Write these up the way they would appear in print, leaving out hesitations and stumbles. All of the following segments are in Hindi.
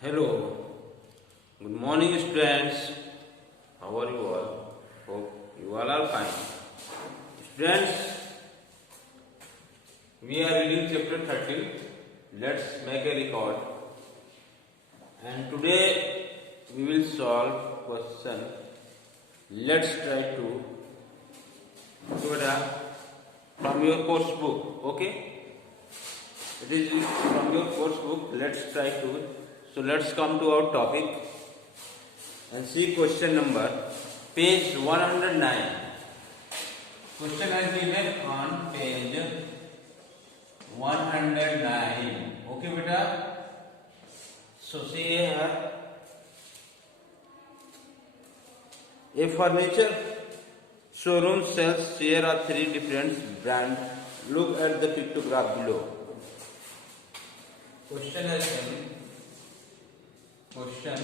Hello, good morning students. How are you all? Hope you all are fine. Students, we are reading chapter 13. Let's make a record. And today we will solve question. Let's try to do it from your course book. Okay? It is from your course book. Let's try to. So let's come to our topic and see question number page 109. Question has been given on page 109. Okay, beta. So see here, a furniture showroom sells chair of 3 different brands. Look at the pictograph below. Question has been Question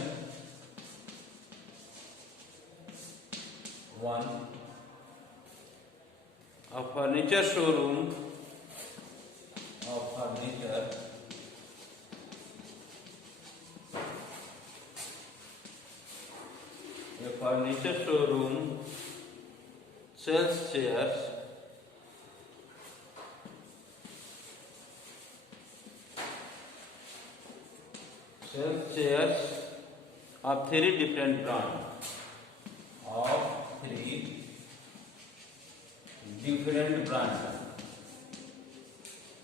1. A furniture showroom sells chairs of 3 different brands.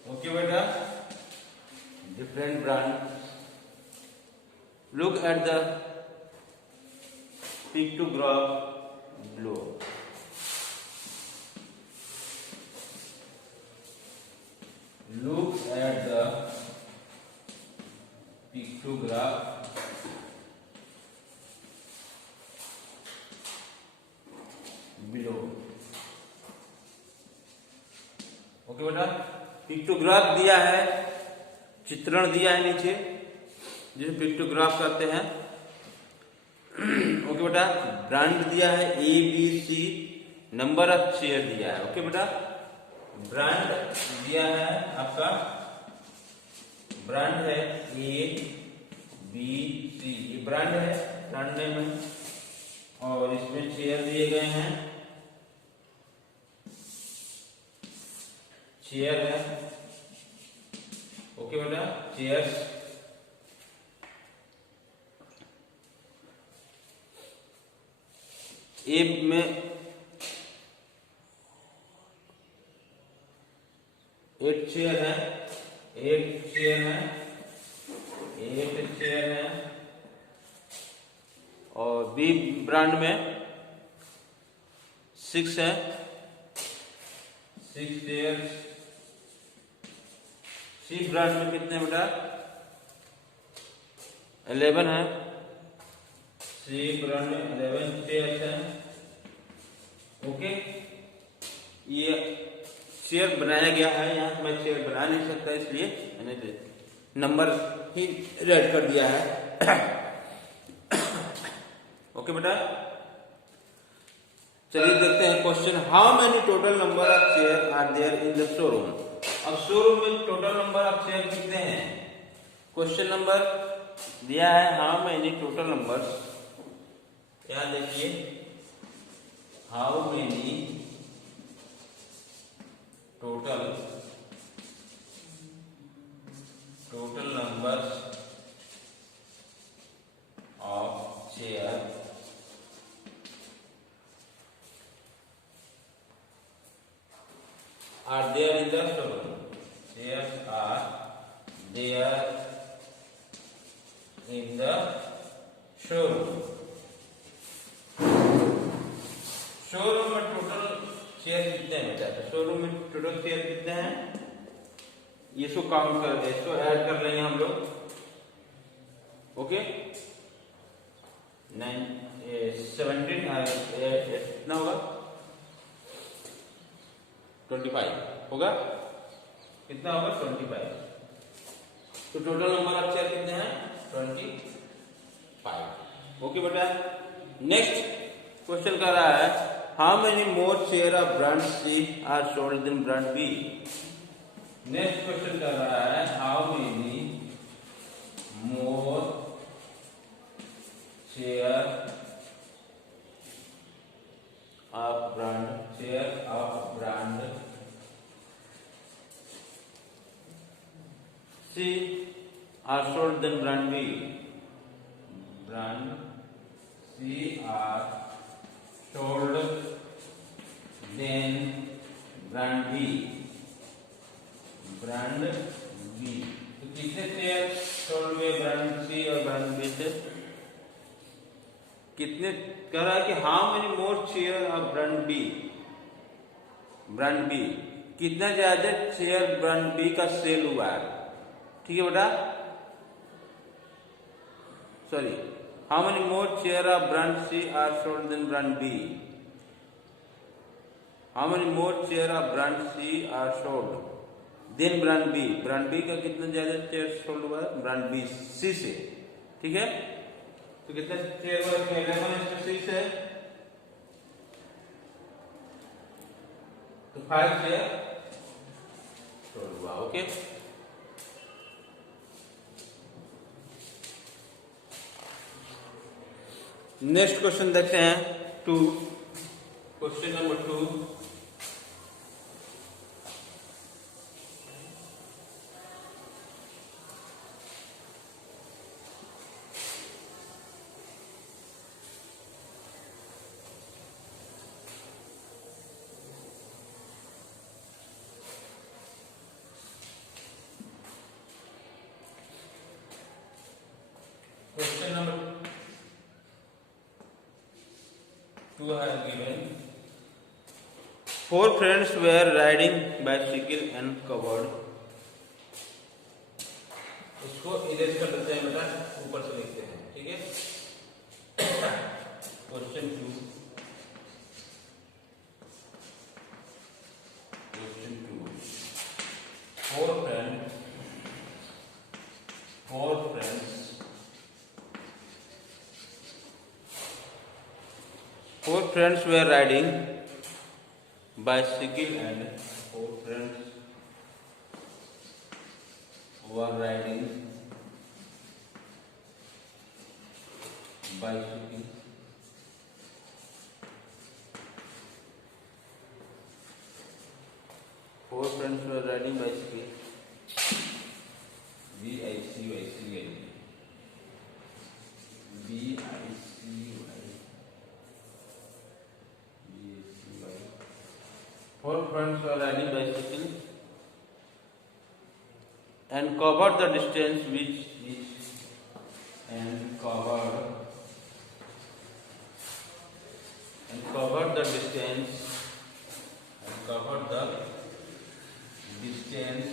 Okay, beta. Different brands. Look at the pictograph below. Look at the pictograph below. Okay बेटा, पिक्टोग्राफ दिया है, चित्रण दिया है नीचे, जिसे पिक्टोग्राफ कहते हैं. ओके बेटा, ब्रांड दिया है A B C, number of chair दिया है. ओके बेटा, ब्रांड दिया है, आपका ब्रांड है ए बी सी, ये ब्रांड है, ब्रांड नेम है. और इसमें चेयर दिए गए हैं, चेयर है. ओके बेटा, चेयर्स. ए में 8 चेयर है, 8 चेयर है, 8 चेयर है. और बी ब्रांड में 6 है, 6 चेयर्स. सी ब्रांड में कितने बेटा? 11 है. सी ब्रांड में 11 चेयर्स है. ओके, ये चेयर बनाया गया है. यहाँ मैं चेयर बना नहीं सकता, इसलिए मैंने नंबर ही रेड कर दिया है. ओके बेटा, चलिए देखते हैं question. How many total number of chair are there in the showroom. अब शोरूम में टोटल नंबर ऑफ चेयर कितने हैं? क्वेश्चन नंबर दिया है हाउ मेनी टोटल नंबर्स. क्या देखिए, how many total numbers of chair are there in the showroom. Chairs are there in the showroom. Showroom में टोटल चेयर कितने हैं बेटा? शोरूम में टोटल चेयर कितने हैं? इसको काउंट कर दे, इसको ऐड कर लेंगे हम लोग. ओके, 17 कितना होगा? 25 होगा. कितना होगा? 25. तो टोटल नंबर ऑफ चेयर कितने हैं? 25. ओके बेटा, नेक्स्ट क्वेश्चन कर रहा है how many more chair of brand C are sold in brand B. Next question कर रहा है how many more chair of brand C are sold than brand B. Brand C are sold than brand B. Brand B. तो कितने शेयर सोल्ड हुए ब्रांड सी और ब्रांड बी से? कितने कह रहा है कि how many more chair of brand B, brand B कितना ज्यादा शेयर ब्रांड बी का सेल हुआ है। ठीक है बेटा, sorry, how many more chair of brand C are sold than brand B. How many more chair of brand C are sold than brand B. Brand B का कितना ज्यादा शेयर सोल्ड हुआ है ब्रांड बी सी से। ठीक है, तो कितना शेयर हुआ है 11/6 है, तो 5 शेयर सोल्ड हुआ। ओके, नेक्स्ट क्वेश्चन देखते हैं 2, question number 2। Question number 2 has given 4 friends were riding bicycle and covered। इसको इरेज कर देते हैं बेटा, ऊपर से लिखते हैं। ठीक है, question 2 4 friends were riding bicycle and 4 friends were riding bicycle four friends were riding bicycle B-I-C-Y-C-L B-I-C-Y. Four friends were riding bicycle and covered the distance covered the distance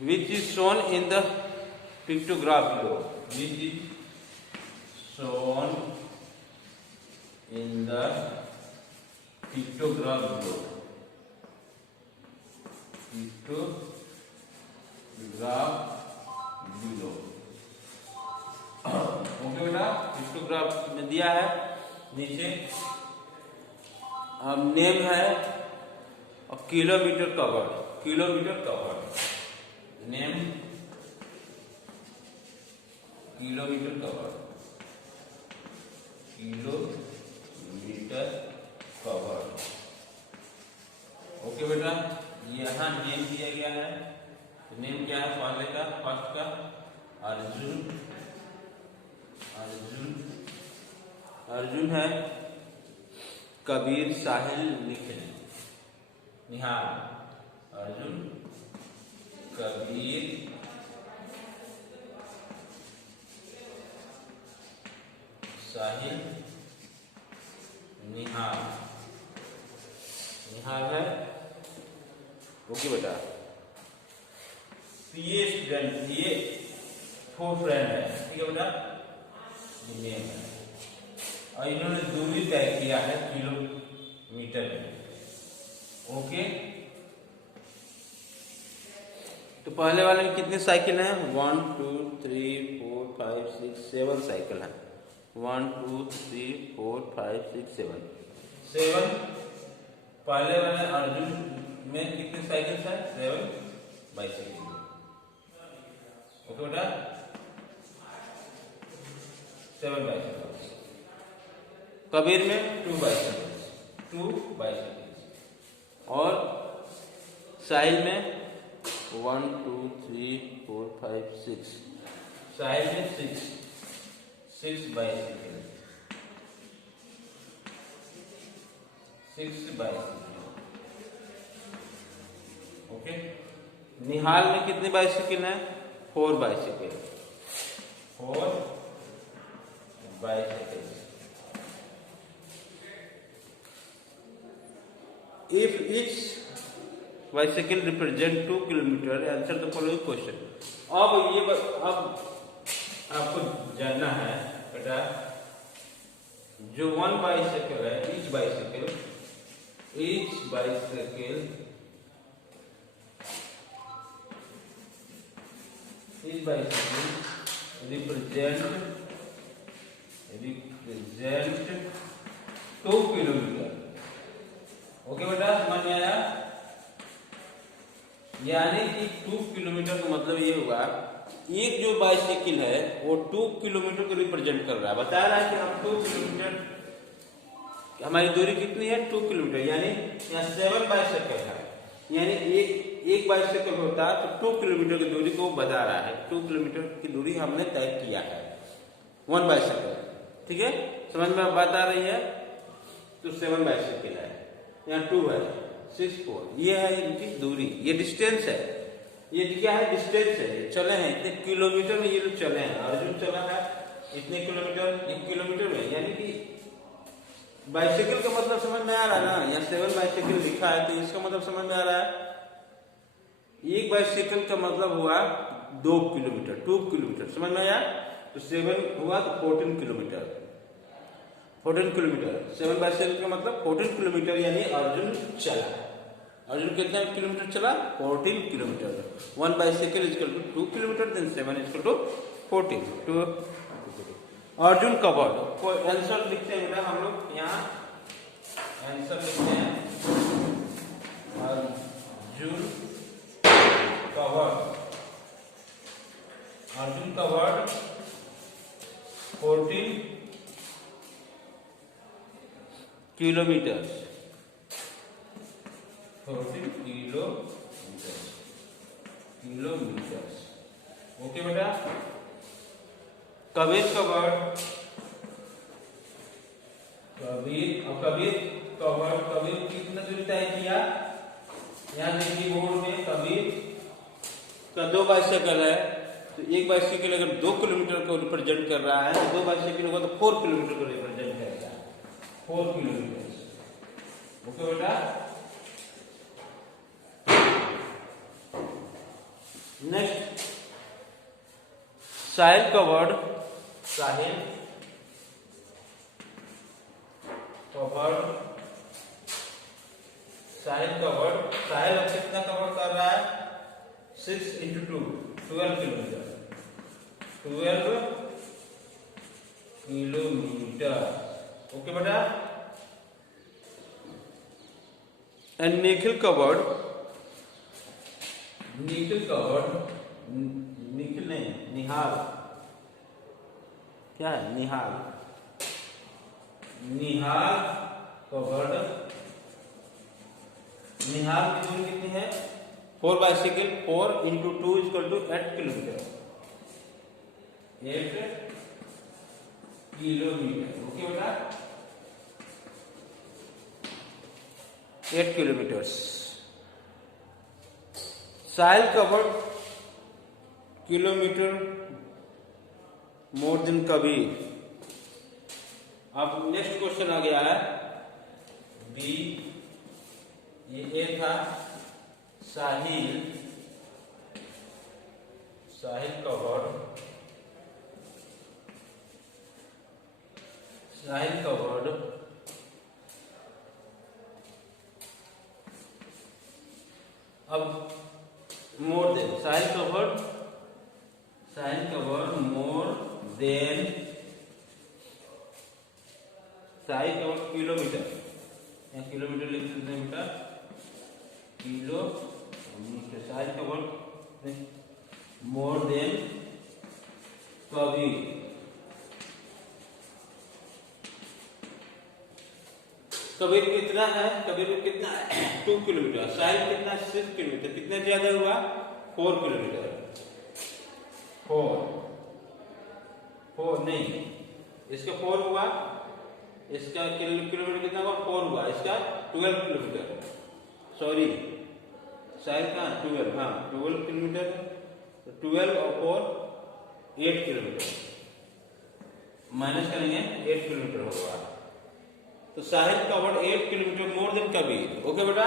which is shown in the pictograph below. Which is shown in the pictograph below. Pictograph below. Okay बेटा, पिक्टोग्राफ में दिया है नीचे। अब नेम है और kilometre covered, name kilometre covered. Okay बेटा, यहाँ नेम दिया गया है। तो नेम क्या है पहले का, फर्स्ट का अर्जुन है, कबीर, साहिल, निहाल। अर्जुन, कबीर, साहिल, निहाल है। ओके बेटा, ये स्टूडेंट, ये 4 फ्रेंड है। ठीक है बेटा, ये नेम है और इन्होंने दूरी तय किया है किलोमीटर में। ओके, तो पहले वाले में कितने साइकिल हैं? 1 2 3 4 5 6 7 साइकिल हैं। 1 2 3 4 5 6 7 पहले वाले अर्जुन में कितने साइकिल है? bicycle. Okay बेटा, 7 bicycles. कबीर में 2 bicycles. और साहिल में 1 2 3 4 5 6. साहिल में 6 bicycles. 6 bicycles. ओके. निहाल में कितनी बाइसिकल है? 4 bicycles. 4 bicycles. If each bicycle represent 2 kilometer, answer the following question. अब आपको जानना है बेटा, जो 1 bicycle है, each bicycle represent 2 kilometre. Okay बेटा, समझ में आया? यानी कि 2 किलोमीटर का मतलब ये हुआ, एक जो बाइसिकल है वो 2 किलोमीटर को रिप्रेजेंट कर रहा है. बता रहा है कि हम 2 किलोमीटर, हमारी दूरी कितनी है? 2 किलोमीटर. यानी यहाँ 7 बाइसिकल है. यानी एक बाइसिकल होता है तो 2 किलोमीटर की दूरी को बता रहा है. 2 किलोमीटर की दूरी हमने तय किया है 1 बाइसिकल. ठीक है, समझ में बात आ रही है? तो 7 बाइसिकल है, यहाँ 2 है, 6 4. ये है इनकी दूरी, ये डिस्टेंस है. ये क्या है? डिस्टेंस है. ये चले हैं इतने किलोमीटर में, ये लोग चले हैं. अर्जुन चला है इतने किलोमीटर, 1 किलोमीटर में. यानी कि बाइसिकल का मतलब समझ में आ रहा है ना? यहाँ 7 बाइसिकल लिखा है तो इसका मतलब समझ में आ रहा है. एक बाइसिकल का मतलब हुआ 2 किलोमीटर, 2 किलोमीटर. समझ में आया? तो 7 हुआ तो 14 किलोमीटर. 14 किलोमीटर. 7 बाइसिकल का मतलब 14 किलोमीटर. यानी अर्जुन चला. अर्जुन कितना किलोमीटर चला? 14 kilometre. 1 bicycle equal to 2 kilometre, then 7 equal to 14. तो अर्जुन कवर्ड. कोई आंसर लिखते हैं बेटा हम लोग, यहाँ आंसर लिखते हैं. Arjun covered 14 kilometre. 14 kilometre. Okay बेटा. कबीर कवर्ड कितना दूरी तय किया? यहाँ देखिए बोर्ड में, कबीर का 2 बाइसिकल है तो एक बाइसिकल अगर 2 किलोमीटर को रिप्रेजेंट कर रहा है, 2 बाइसिकल होगा तो 4 किलोमीटर को रिप्रेजेंट करेगा. 4 किलोमीटर. ओके बेटा. नेक्स्ट, साहिल कवर्ड साहिल अब कितना कवर कर रहा है? 6 into 2 12 किलोमीटर. 12 किलोमीटर. ओके बेटा. एंड निखिल कवर्ड निहाल. क्या है? निहाल कवर्ड. निहाल की दूरी कितनी है? 4 bicycle. 4 into 2 equal to 8 kilometre. 8 kilometre. Okay बेटा. 8 kilometre. Sahil covered kilometre more than Kabir. अब नेक्स्ट क्वेश्चन आ गया है बी. ये ए था. साहिल कवर्ड अब more than. Sahil covered more than kilometre. यहाँ किलोमीटर लिख देते हैं बेटा. Kilometre. Sahil covered more than Kabir. Kabir कितना है? कबीर कितना है? 2 किलोमीटर। साहिल कितना? 6 किलोमीटर। कितना ज्यादा हुआ? 4 किलोमीटर। 4 नहीं, इसका 4 हुआ, इसका किलोमीटर कितना हुआ? 4 हुआ, इसका 12 किलोमीटर। सॉरी, साहिल का 12, हाँ 12 किलोमीटर। 12 और 4 8 किलोमीटर, माइनस करेंगे 8 किलोमीटर होगा। तो Sahil covered 8 kilometre more than Kabir. Okay बेटा,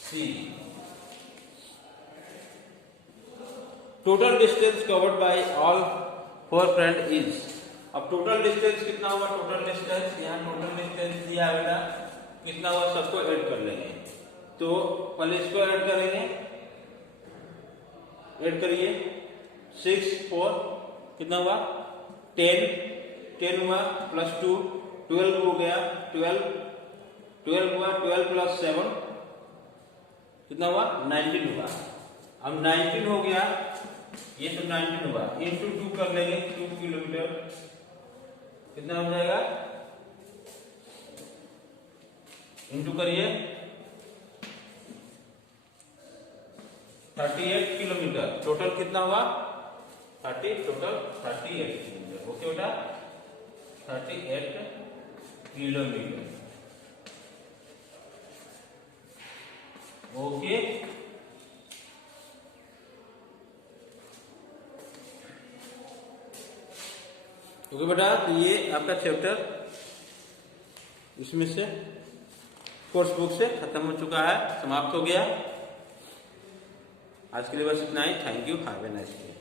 see total distance covered by all 4 friend is. अब टोटल डिस्टेंस कितना हुआ? टोटल डिस्टेंस, यहाँ टोटल डिस्टेंस दिया है बेटा, कितना हुआ सबको ऐड कर लेंगे। तो पहले इसको ऐड करेंगे, ऐड करिए 6 4 कितना हुआ? 10 हुआ, प्लस 2 12 हो गया, 12 हुआ, 12 प्लस 7 कितना हुआ? 19 हुआ। अब 19 हो गया, ये तो 19 हुआ, इंटू 2 कर लेंगे, 2 किलोमीटर कितना हो जाएगा? इंटू करिए 38 किलोमीटर। टोटल कितना हुआ? Total 38 kilometre. ओके बेटा, 38 किलोमीटर। ओके, ओके बेटा, तो ये आपका चैप्टर इसमें से कोर्स बुक से खत्म हो चुका है, समाप्त हो गया। आज के लिए बस इतना ही। Thank you, have a nice day.